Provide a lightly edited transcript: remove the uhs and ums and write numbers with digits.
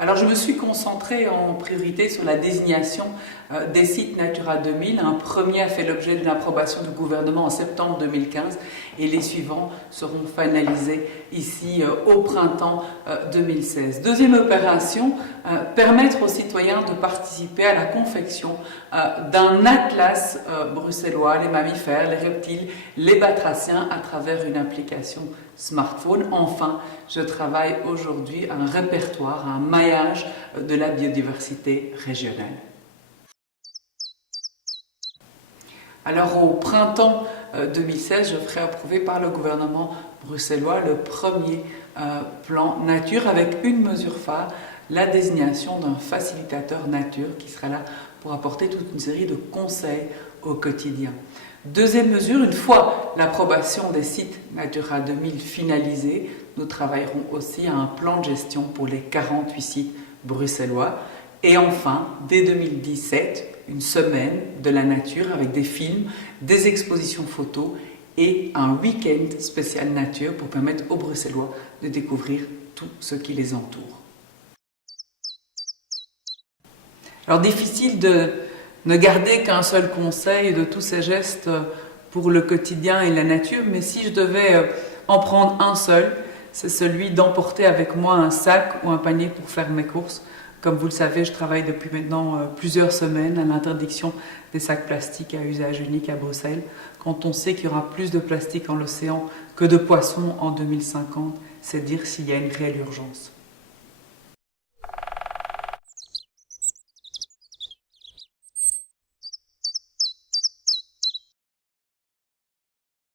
Alors je me suis concentrée en priorité sur la désignation des sites Natura 2000. Un premier a fait l'objet d'une approbation du gouvernement en septembre 2015 et les suivants seront finalisés ici au printemps 2016. Deuxième opération, permettre aux citoyens de participer à la confection d'un atlas bruxellois, les mammifères, les reptiles, les batraciens à travers une application smartphone. Enfin, je travaille aujourd'hui à un répertoire, à un maillage de la biodiversité régionale. Alors au printemps 2016, je ferai approuver par le gouvernement bruxellois le premier plan nature avec une mesure phare, la désignation d'un facilitateur nature qui sera là pour apporter toute une série de conseils au quotidien. Deuxième mesure, une fois l'approbation des sites Natura 2000 finalisés, nous travaillerons aussi à un plan de gestion pour les 48 sites bruxellois. Et enfin, dès 2017, une semaine de la nature avec des films, des expositions photos et un week-end spécial nature pour permettre aux Bruxellois de découvrir tout ce qui les entoure. Alors difficile de ne garder qu'un seul conseil de tous ces gestes pour le quotidien et la nature, mais si je devais en prendre un seul, c'est celui d'emporter avec moi un sac ou un panier pour faire mes courses. Comme vous le savez, je travaille depuis maintenant plusieurs semaines à l'interdiction des sacs plastiques à usage unique à Bruxelles. Quand on sait qu'il y aura plus de plastique dans l'océan que de poissons en 2050, c'est dire s'il y a une réelle urgence.